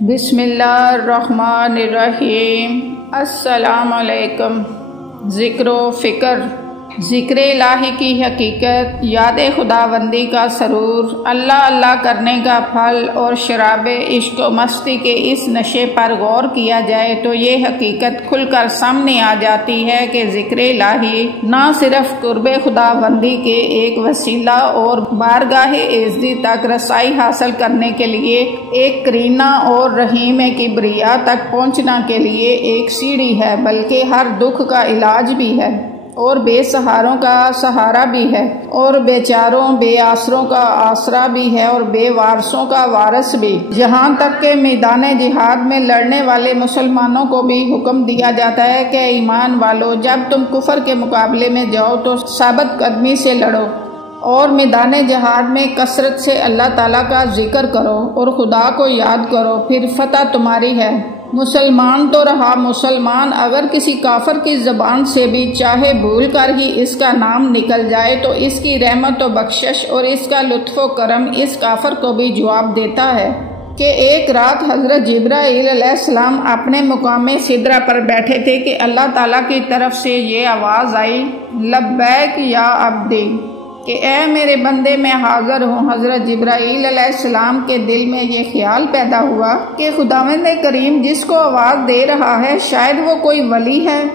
बिस्मिल्लाहिर्रहमानिर्रहीम। अस्सलामुअलैकुम। ज़िक्र फ़िक्र, ज़िक्र इलाही की हकीकत, याद खुदाबंदी का सरूर, अल्लाह अल्लाह करने का फल और शराब इश्क व मस्ती के इस नशे पर गौर किया जाए तो ये हकीकत खुलकर सामने आ जाती है कि ज़िक्र इलाही न सिर्फ कुर्ब खुदाबंदी के एक वसीला और बारगाह इज़्ज़त तक रसाई हासिल करने के लिए एक करीना और रहीम किब्रिया तक पहुँचने के लिए एक सीढ़ी है, बल्कि हर दुख का इलाज भी है और बेसहारों का सहारा भी है और बेचारों बेआसरों का आसरा भी है और बेवारसों का वारस भी। जहाँ तक के मैदान जिहाद में लड़ने वाले मुसलमानों को भी हुक्म दिया जाता है कि ईमान वालों, जब तुम कुफर के मुकाबले में जाओ तो साबित कदमी से लड़ो और मैदान जिहाद में कसरत से अल्लाह ताला का जिक्र करो और खुदा को याद करो, फिर फतह तुम्हारी है। मुसलमान तो रहा मुसलमान, अगर किसी काफर की जबान से भी चाहे भूल कर ही इसका नाम निकल जाए तो इसकी रहमत व बख्शिश और इसका लुत्फ़ व करम इस काफर को भी जवाब देता है कि एक रात हजरत जिब्राईल अलैहिस्सलाम अपने मुकाम सिदरा पर बैठे थे कि अल्लाह ताला की तरफ से ये आवाज़ आई, लब्बैक या अब्दी, कि ए मेरे बंदे मैं हाजिर हूँ। हजरत जिब्राईल अलैहिस्सलाम के दिल में ये ख्याल पैदा हुआ कि खुदावंद करीम जिसको आवाज़ दे रहा है शायद वो कोई वली है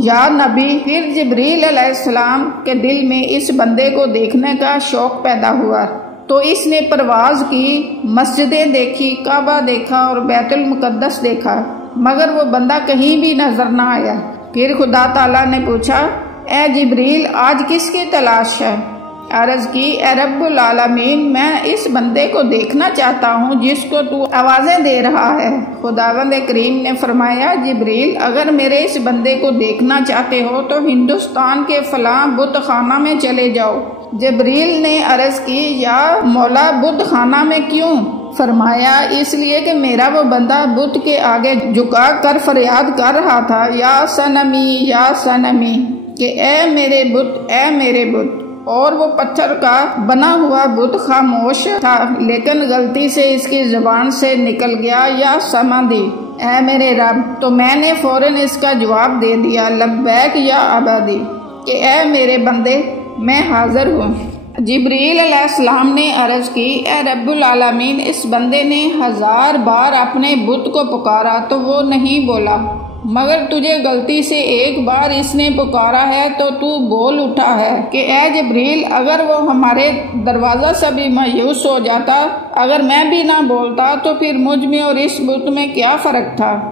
या नबी। फिर जिब्रील अलैहिस्सलाम के दिल में इस बंदे को देखने का शौक पैदा हुआ तो इसने परवाज की, मस्जिदें देखी, काबा देखा और बैतुल मुकद्दस देखा, मगर वो बंदा कहीं भी नजर न आया। फिर खुदा ताला ने पूछा, ए जिब्रील आज किसकी तलाश है? अर्ज की, ए रब्बुल आलमीन, मैं इस बंदे को देखना चाहता हूँ जिसको तू आवाज़ें दे रहा है। खुदावंद करीम ने फरमाया, जिब्रील अगर मेरे इस बंदे को देखना चाहते हो तो हिंदुस्तान के फलां बुत खाना में चले जाओ। जिब्रील ने अर्ज की, या मौला बुत खाना में क्यों? फरमाया, इसलिए कि मेरा वो बंदा बुत के आगे झुका कर फरियाद कर रहा था, या सनमी, कि ए मेरे बुत, ए मेरे बुत। और वो पत्थर का बना हुआ बुत खामोश था, लेकिन गलती से इसकी जुबान से निकल गया, या समाधि, ए मेरे रब। तो मैंने फौरन इसका जवाब दे दिया, लब्बैक या अबादी, कि ए मेरे बंदे मैं हाजिर हूँ। जिब्रील अलैहिस्सलाम ने अर्ज की, ए रब्बुल आलमीन, इस बंदे ने 1000 बार अपने बुत को पुकारा तो वो नहीं बोला, मगर तुझे गलती से एक बार इसने पुकारा है तो तू बोल उठा है कि ए जिब्रील अगर वो हमारे दरवाज़ा से भी मायूस हो जाता, अगर मैं भी ना बोलता तो फिर मुझ में और इस बुत में क्या फ़र्क था।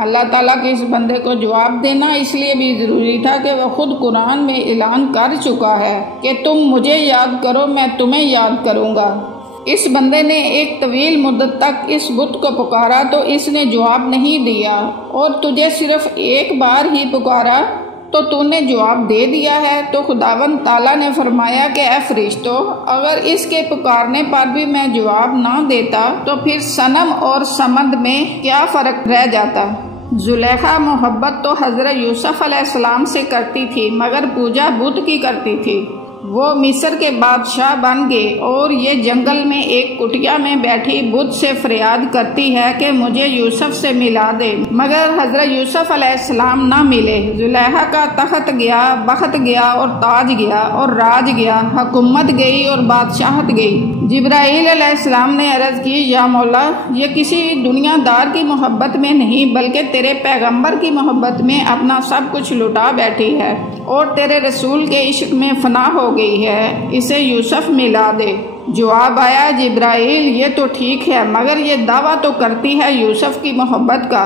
अल्लाह ताला के इस बंदे को जवाब देना इसलिए भी ज़रूरी था कि वह खुद कुरान में ऐलान कर चुका है कि तुम मुझे याद करो, मैं तुम्हें याद करूँगा। इस बंदे ने एक तवील मुद्दत तक इस बुत को पुकारा तो इसने जवाब नहीं दिया, और तुझे सिर्फ एक बार ही पुकारा तो तूने जवाब दे दिया है। तो खुदावंद ताला ने फरमाया कि ए फरिश्तों, अगर इसके पुकारने पर भी मैं जवाब ना देता तो फिर सनम और समद में क्या फ़र्क रह जाता। जुलेखा मोहब्बत तो हज़रत यूसुफ अलैहिस्सलाम से करती थी, मगर पूजा बुत की करती थी। वो मिस्र के बादशाह बन गए और ये जंगल में एक कुटिया में बैठी बुत से फरियाद करती है कि मुझे यूसुफ से मिला दे, मगर हजरत यूसुफ अलैहिस्सलाम ना मिले। जुलेखा का तख्त गया, बख्त गया और ताज गया और राज गया, हुकूमत गई और बादशाहत गई। जिब्राईल अलैहिस्सलाम ने अर्ज की, या मौला, ये किसी दुनियादार की मोहब्बत में नहीं बल्कि तेरे पैगम्बर की मोहब्बत में अपना सब कुछ लुटा बैठी है और तेरे रसूल के इश्क में फना हो गई है, इसे यूसुफ मिला दे। जवाब आया, जिब्राईल ये तो ठीक है, मगर ये दावा तो करती है यूसुफ की मोहब्बत का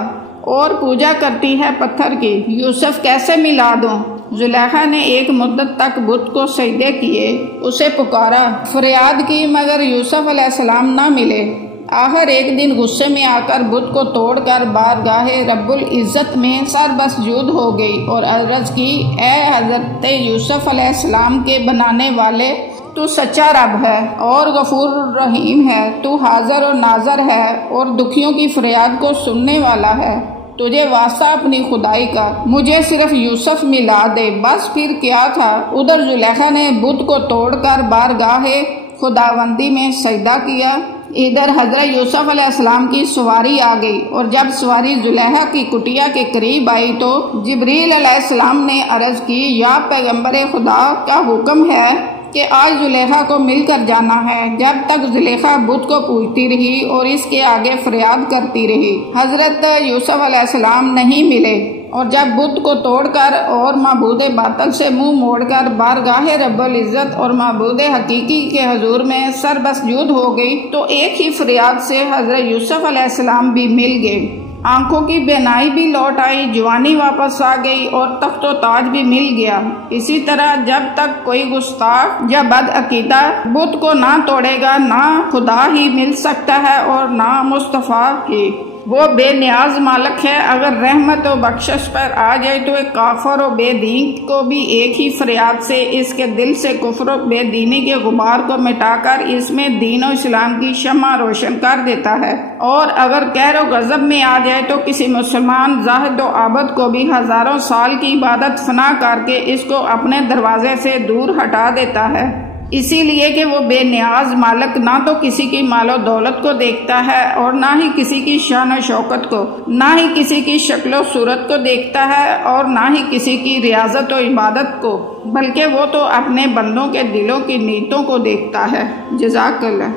और पूजा करती है पत्थर की, यूसुफ कैसे मिला दूं? जुलेखा ने एक मुद्दत तक बुत को सजदे किए, उसे पुकारा, फरियाद की, मगर यूसुफ अलैहिस्सलाम ना मिले। आखिर एक दिन गुस्से में आकर बुत को तोड़कर बारगाहे रब्बुल इज़्ज़त में सरबसजूद हो गई और अर्ज की, ए हज़रत यूसुफ अलैहिस्सलाम के बनाने वाले, तू सच्चा रब है और गफूर रहीम है, तू हाज़र और नाज़र है और दुखियों की फरियाद को सुनने वाला है। तुझे वास्ता अपनी खुदाई का, मुझे सिर्फ यूसुफ मिला दे, बस। फिर क्या था। उधर जुलेखा ने बुत को तोड़कर बारगाहे खुदावंदी में सजदा किया इधर हजरत यूसुफ अलैहिस्सलाम की सवारी आ गई और जब सवारी जुलेखा की कुटिया के करीब आई तो जिब्रील अलैहिस्सलाम ने अर्ज की, या पैगंबर खुदा का हुक्म है कि आज जुलेखा को मिलकर जाना है। जब तक जुलेखा बुत को पूछती रही और इसके आगे फरियाद करती रही, हजरत यूसुफ अलैहिस्सलाम नहीं मिले और जब बुत को तोड़कर और माबूद बातिल से मुंह मोड़कर बारगाह रब्बुल इज्जत और माबूद हकीकी के हजूर में सरबसजूद हो गई तो एक ही फरियाद से हजरत यूसुफ अलैहिस्सलाम भी मिल गए। आंखों की बेनाई भी लौट आई, जवानी वापस आ गई और तख्तो ताज भी मिल गया। इसी तरह जब तक कोई गुस्ताख या बदअकीदा बुत को ना तोड़ेगा, ना खुदा ही मिल सकता है और ना मुस्तफ़ा ही। वो बेनियाज मालिक है। अगर रहमत और बख्शिश पर आ जाए तो एक काफर और बेदीन को भी एक ही फरियाद से इसके दिल से कुफ्र और बेदीनी के गुबार को मिटाकर इसमें दीन और इस्लाम की शम्मा रोशन कर देता है। और अगर कहर और गजब में आ जाए तो किसी मुसलमान जाहिद और आबद को भी हजारों साल की इबादत फना करके इसको अपने दरवाजे से दूर हटा देता है। इसीलिए कि वो बेनियाज मालिक ना तो किसी की मालो दौलत को देखता है और ना ही किसी की शान और शौकत को, ना ही किसी की शक्ल सूरत को देखता है और ना ही किसी की रियाजत और इबादत को, बल्कि वो तो अपने बंदों के दिलों की नीयतों को देखता है। जज़ाकल्लाह।